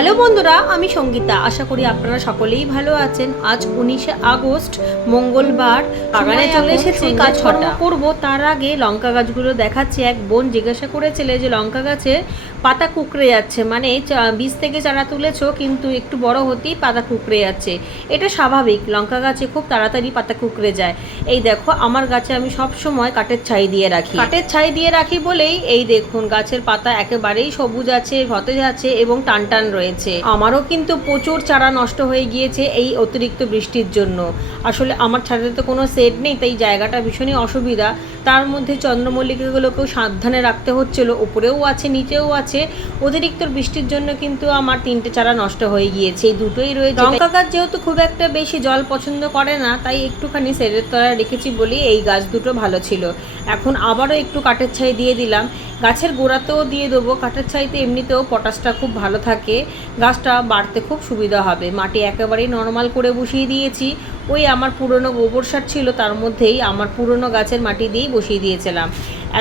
Hello বন্ধুরা আমি সঙ্গীতা। আশা করি আপনারা সকলেই ভালো আছেন। আজ উনিশে আগস্ট মঙ্গলবার। বাগানে চলে এসেছি কাজকর্ম করব। তার আগে লঙ্কা গাছগুলো দেখাচ্ছে। এক বোন জিজ্ঞাসা করেছিলে যে লঙ্কা গাছে পাতা কুকড়ে যাচ্ছে। মানে বীজ থেকে চারা তুলেছো, কিন্তু একটু বড় হতেই পাতা কুকড়ে যাচ্ছে। এটা স্বাভাবিক, লঙ্কা গাছে খুব তাড়াতাড়ি পাতা কুকড়ে যায়। এই দেখো, আমার গাছে আমি সব সময় কাঠের ছাই দিয়ে রাখি। কাঠের ছাই দিয়ে রাখি বলেই এই দেখুন, গাছের পাতা একেবারেই সবুজ আছে, সতেজ আছে এবং টান টান রয়েছে। আমারও কিন্তু প্রচুর চারা নষ্ট হয়ে গিয়েছে এই অতিরিক্ত বৃষ্টির জন্য। আসলে আমার ছাদে তো কোনো সেট নেই, তাই জায়গাটা ভীষণই অসুবিধা। তার মধ্যে চন্দ্রমল্লিকাগুলোকেও সাবধানে রাখতে হচ্ছিল, উপরেও আছে, নিচেও আছে। অতিরিক্ত বৃষ্টির জন্য কিন্তু আমার তিনটে চারা নষ্ট হয়ে গিয়েছে। এই দুটোই রয়েছে। লঙ্কা গাছ যেহেতু খুব একটা বেশি জল পছন্দ করে না, তাই একটুখানি সেরের তলায় রেখেছি বলেই এই গাছ দুটো ভালো ছিল। এখন আবারও একটু কাঠের ছাই দিয়ে দিলাম। গাছের গোড়াতেও দিয়ে দেবো। কাঠের ছাইতে এমনিতেও পটাশটা খুব ভালো থাকে। গাছটা বাড়তে খুব সুবিধা হবে। মাটি একেবারেই নর্মাল করে বসিয়ে দিয়েছি। ওই আমার পুরনো গোবর সার ছিল, তার মধ্যেই আমার পুরনো গাছের মাটি দিয়েই বসিয়ে দিয়েছিলাম।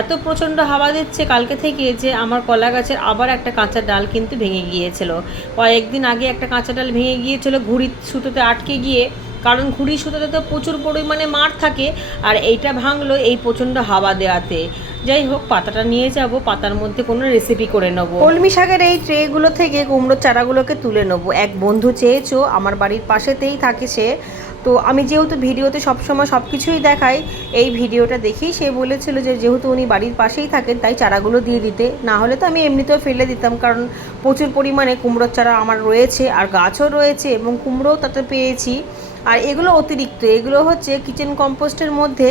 এত প্রচণ্ড হাওয়া দিচ্ছে কালকে থেকে যে আমার কলা গাছের আবার একটা কাঁচা ডাল কিন্তু ভেঙে গিয়েছিল। কয়েকদিন আগে একটা কাঁচা ডাল ভেঙে গিয়েছিল ঘুড়ির সুতোতে আটকে গিয়ে। কারণ ঘুড়ি সুতোতে তো প্রচুর পরিমাণে মার থাকে আর এইটা ভাঙলো এই প্রচণ্ড হাওয়া দেওয়াতে। যাই হোক, পাতাটা নিয়ে যাব, পাতার মধ্যে কোনো রেসিপি করে নেব। কলমি শাকের এই ট্রেগুলো থেকে কুমড়োর চারাগুলোকে তুলে নেব। এক বন্ধু চেয়েছো, আমার বাড়ির পাশেতেই থাকে সে। তো আমি যেহেতু ভিডিওতে সবসময় সব কিছুই দেখাই, এই ভিডিওটা দেখেই সে বলেছিল যে যেহেতু উনি বাড়ির পাশেই থাকেন, তাই চারাগুলো দিয়ে দিতে। না হলে তো আমি এমনিতেও ফেলে দিতাম, কারণ প্রচুর পরিমাণে কুমড়োর চারা আমার রয়েছে আর গাছও রয়েছে এবং কুমড়োও তাতে পেয়েছি। আর এগুলো অতিরিক্ত, এগুলো হচ্ছে কিচেন কম্পোস্টের মধ্যে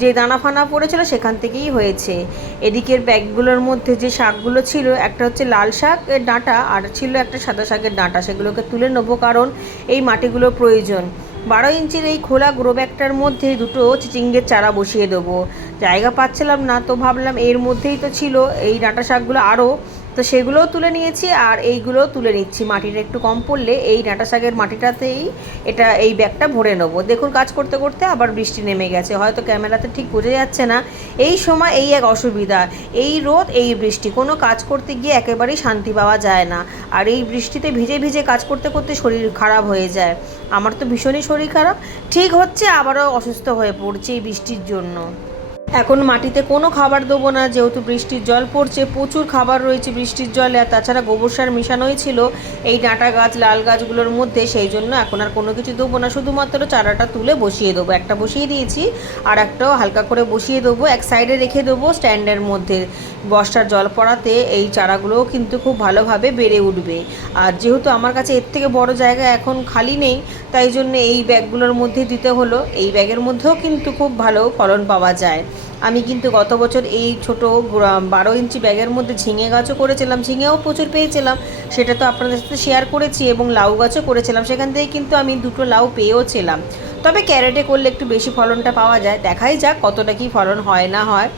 যে দানা ফানা পড়েছিল সেখান থেকেই হয়েছে। এদিকের ব্যাগগুলোর মধ্যে যে শাকগুলো ছিল, একটা হচ্ছে লাল শাকের ডাঁটা আর ছিল একটা সাদা শাকের ডাঁটা, সেগুলোকে তুলে নেব, কারণ এই মাটিগুলোর প্রয়োজন। বারো ইঞ্চির এই খোলা গ্রো ব্যাগটার মধ্যে দুটো চিচিঙ্গের চারা বসিয়ে দেবো। জায়গা পাচ্ছিলাম না, তো ভাবলাম এর মধ্যেই তো ছিল এই ডাঁটা শাকগুলো আরও তো সেগুলোও তুলে নিয়েছি আর এইগুলোও তুলে নিচ্ছি। মাটিটা একটু কম পড়লে এই ডাঁটা শাকের মাটিটাতেই এটা, এই ব্যাগটা ভরে নেব। দেখুন কাজ করতে করতে আবার বৃষ্টি নেমে গেছে। হয়তো ক্যামেরাতে ঠিক বোঝা যাচ্ছে না। এই সময় এই এক অসুবিধা। এই রোদ, এই বৃষ্টি। কোনো কাজ করতে গিয়ে একেবারেই শান্তি পাওয়া যায় না। আর এই বৃষ্টিতে ভিজে ভিজে কাজ করতে করতে শরীর খারাপ হয়ে যায়। আমার তো ভীষণই শরীর খারাপ। ঠিক হচ্ছে, আবারও অসুস্থ হয়ে পড়ছে এই বৃষ্টির জন্য। এখন মাটিতে কোনো খাবার দেবো না, যেহেতু বৃষ্টির জল পড়ছে, প্রচুর খাবার রয়েছে বৃষ্টির জলে, আর তাছাড়া গোবর সার মেশানোই ছিল এই ডাঁটা গাছ, লাল গাছগুলোর মধ্যে, সেই জন্য এখন আর কোনো কিছু দেবো না, শুধুমাত্র চারাটা তুলে বসিয়ে দেবো, একটা বসিয়ে দিয়েছি, আর একটাও হালকা করে বসিয়ে দেবো, এক সাইডে রেখে দেবো স্ট্যান্ডের মধ্যে। বর্ষার জল পড়াতে এই চারাগুলোও কিন্তু খুব ভালোভাবে বেড়ে উঠবে। আর যেহেতু আমার কাছে এর থেকে বড় জায়গা এখন খালি নেই, তাই জন্য এই ব্যাগগুলোর মধ্যে দিতে হলো, এই ব্যাগের মধ্যেও কিন্তু খুব ভালো ফলন পাওয়া যায়। আমি কিন্তু গত বছর এই ছোট বারো ইঞ্চি ব্যাগের মধ্যে ঝিঙে গাছও করেছিলাম, ঝিঙেও প্রচুর পেয়েছিলাম। সেটা তো আপনাদের সাথে শেয়ার করেছি এবং লাউ গাছও করেছিলাম। সেখান থেকে কিন্তু আমি দুটো লাউ পেয়েওছিলাম। তবে ক্যারেটে করলে একটু বেশি ফলনটা পাওয়া যায়। দেখাই যাক কতটা কি ফলন হয় না হয়।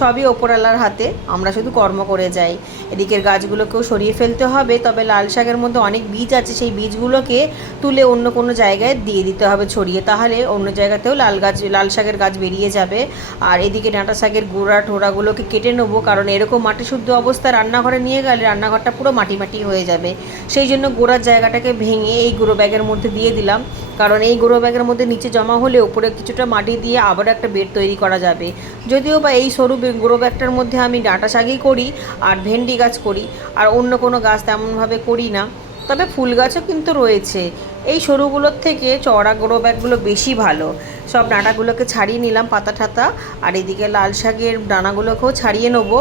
সবই ওপরওয়ালার হাতে। আমরা শুধু কর্ম করে যাই। এদিকের গাছগুলোকেও সরিয়ে ফেলতে হবে। তবে লাল শাকের মধ্যে অনেক বীজ আছে। সেই বীজগুলোকে তুলে অন্য কোনো জায়গায় দিয়ে দিতে হবে ছড়িয়ে। তাহলে অন্য জায়গাতেও লাল গাছ, লাল শাকের গাছ বেরিয়ে যাবে। আর এদিকে ডাঁটা শাকের গোড়া, ঠোড়াগুলোকে কেটে নেব। কারণ এরকম মাটি শুদ্ধ অবস্থা রান্নাঘরে নিয়ে গেলে রান্নাঘরটা পুরো মাটি মাটি হয়ে যাবে। সেই জন্য গোড়ার জায়গাটাকে ভেঙে এই গুঁড়ো ব্যাগের মধ্যে দিয়ে দিলাম। কারণ এই গুঁড়ো ব্যাগের মধ্যে নিচে জমা হলে উপরে কিছুটা মাটি দিয়ে আবার একটা বেড তৈরি করা যাবে। যদিও বা এই সরু গুঁড়ো ব্যাগটার মধ্যে আমি ডাঁটা শাকই করি আর ভেন্ডি গাছ করি, আর অন্য কোনো গাছ তেমনভাবে করি না। তবে ফুল গাছও কিন্তু রয়েছে। এই সরুগুলোর থেকে চড়া গুঁড়ো ব্যাগগুলো বেশি ভালো। সব ডাঁটাগুলোকে ছাড়িয়ে নিলাম পাতা ঠাতা, আর এদিকে লাল শাকের ডানাগুলোকেও ছাড়িয়ে নেব।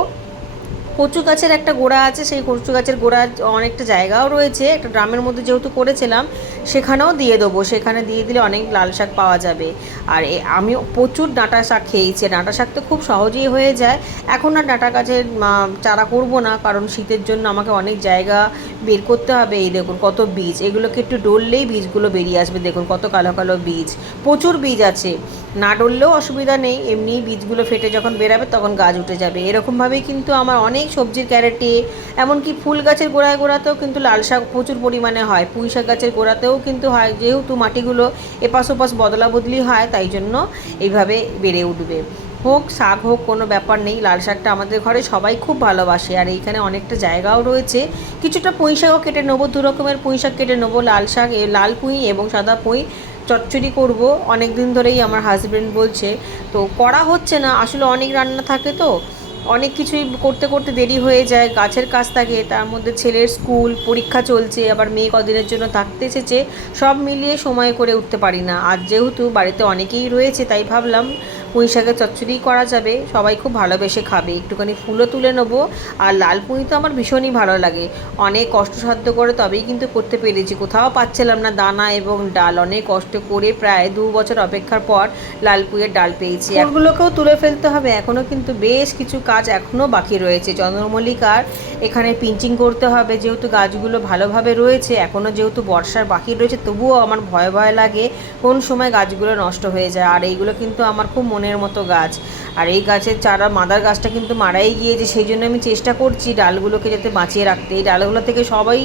কচু গাছের একটা গোড়া আছে, সেই কচু গাছের গোড়ার অনেকটা জায়গাও রয়েছে, একটা ড্রামের মধ্যে যেহেতু করেছিলাম, সেখানেও দিয়ে দেবো। সেখানে দিয়ে দিলে অনেক লাল শাক পাওয়া যাবে। আর আমি প্রচুর ডাঁটা শাক খেয়েছি। ডাঁটা শাক তো খুব সহজেই হয়ে যায়। এখন আর ডাঁটা গাছের চারা করব না, কারণ শীতের জন্য আমাকে অনেক জায়গা বের করতে হবে, এই দেখুন কত বীজ। এগুলোকে একটু ডললেই বীজগুলো বেরিয়ে আসবে, দেখুন কত কালো কালো বীজ। প্রচুর বীজ আছে, না ডললেও অসুবিধা নেই এমনি বীজগুলো ফেটে যখন বেরাবে তখন গাছ উঠে যাবে। এরকমভাবেই কিন্তু আমার অনেক সবজির ক্যারেটে, এমনকি ফুল গাছের গোড়ায় গোড়াতেও কিন্তু লাল শাক প্রচুর পরিমাণে হয়। পুঁই শাক গাছের গোড়াতেও কিন্তু হয়, যেহেতু মাটিগুলো এপাশ ওপাশ বদলা বদলি হয়, তাই জন্য এইভাবে বেড়ে উঠবে। হোক, শাক হোক, কোনো ব্যাপার নেই। লাল শাকটা আমাদের ঘরে সবাই খুব ভালোবাসে আর এইখানে অনেকটা জায়গাও রয়েছে। কিছুটা পুঁই শাকও কেটে নেব, দু রকমের পুঁই শাক কেটে নেব। লাল শাক লাল পুঁই এবং সাদা পুঁই চচ্চড়ি করব। অনেক দিন ধরেই আমার হাজবেন্ড বলছে, তো করা হচ্ছে না, আসলে অনেক রান্না থাকে তো। অনেক কিছুই করতে করতে দেরি হয়ে যায়, গাছের কাজ থাকে, তার মধ্যে ছেলের স্কুল, পরীক্ষা চলছে, আবার মেয়ে কদিনের জন্য থাকতে এসেছে। সব মিলিয়ে সময় করে উঠতে পারি না। আর যেহেতু বাড়িতে অনেকেই রয়েছে, তাই ভাবলাম পুঁই শাকের চচ্চড়ি করা যাবে, সবাই খুব ভালোবেসে খাবে। একটুখানি ফুলও তুলে নেব, আর লাল পুঁই তো আমার ভীষণই ভালো লাগে। অনেক কষ্টসাধ্য করে তবেই কিন্তু করতে পেরেছি। কোথাও পাচ্ছিলাম না দানা এবং ডাল। অনেক কষ্ট করে প্রায় দু বছর অপেক্ষার পর লাল পুঁইয়ের ডাল পেয়েছি। এগুলোকেও তুলে ফেলতে হবে। এখনও কিন্তু বেশ কিছু কাজ এখনও বাকি রয়েছে। চন্দ্রমল্লিকার এখানে পিঞ্চিং করতে হবে। যেহেতু গাছগুলো ভালোভাবে রয়েছে এখনও যেহেতু বর্ষার বাকি রয়েছে, তবুও আমার ভয় ভয় লাগে কোন সময় গাছগুলো নষ্ট হয়ে যায়। আর এইগুলো কিন্তু আমার খুব মনের মতো গাছ। আর এই গাছের চারা মাদার গাছটা কিন্তু মারাই গিয়েছে সেই জন্য আমি চেষ্টা করছি ডালগুলোকে যাতে বাঁচিয়ে রাখতে। এই ডালগুলো থেকে সবাই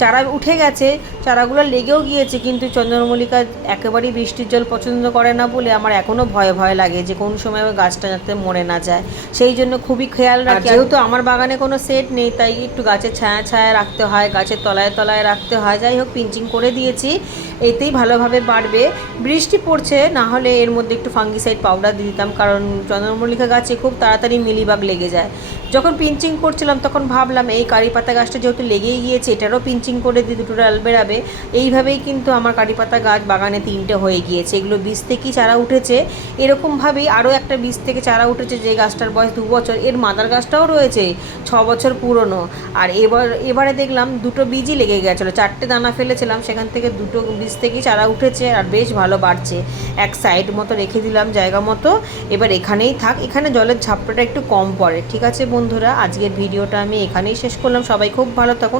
চারা উঠে গেছে চারাগুলো লেগেও গিয়েছে কিন্তু চন্দ্রমল্লিকা একেবারেই বৃষ্টির জল পছন্দ করে না বলে আমার এখনও ভয় ভয় লাগে যে কোন সময় ওই গাছটা যাতে মরে না যায়। সেই জন্য খুবই খেয়াল রাখি। যেহেতু আমার বাগানে কোনো সেট নেই তাই একটু গাছের ছায়া ছায়া রাখতে হয় গাছের তলায় তলায় রাখতে হয়। যাই হোক পিঞ্চিং করে দিয়েছি। এতেই ভালোভাবে বাড়বে। বৃষ্টি পড়ছে, না হলে এর মধ্যে একটু ফাঙ্গিসাইড পাউডার দিয়ে দিতাম, কারণ চন্দ্রমল্লিকা গাছে খুব তাড়াতাড়ি মিলিবাগ লেগে যায়। যখন পিঞ্চিং করছিলাম, তখন ভাবলাম, এই কারি পাতা গাছটা যেহেতু লেগেই গিয়েছে, এটারও পিঞ্চিং করে দিয়ে দুটো ডাল বেরাবে এইভাবেই কিন্তু আমার কারি পাতা গাছ বাগানে তিনটে হয়ে গিয়েছে। এগুলো বীজ থেকেই চারা উঠেছে। এরকমভাবেই আরও একটা বীজ থেকে চারা উঠেছে, যে গাছটার বয়স দু বছর। এর মাদার গাছটাও রয়েছে, ছ বছর পুরনো। আর এবার, এবারে দেখলাম, দুটো বীজই লেগে গেছিল। চারটে দানা ফেলেছিলাম, সেখান থেকে দুটো বীজ থেকেই চারা উঠেছে আর বেশ ভালো বাড়ছে। এক সাইড মতো রেখে দিলাম জায়গা মতো। এবার এখানেই থাক। এখানে জলের ঝাপটাটা একটু কম পড়ে। ঠিক আছে বন্ধুরা, আজকের ভিডিওটা আমি এখানেই শেষ করলাম। সবাই খুব ভালো থাকুন।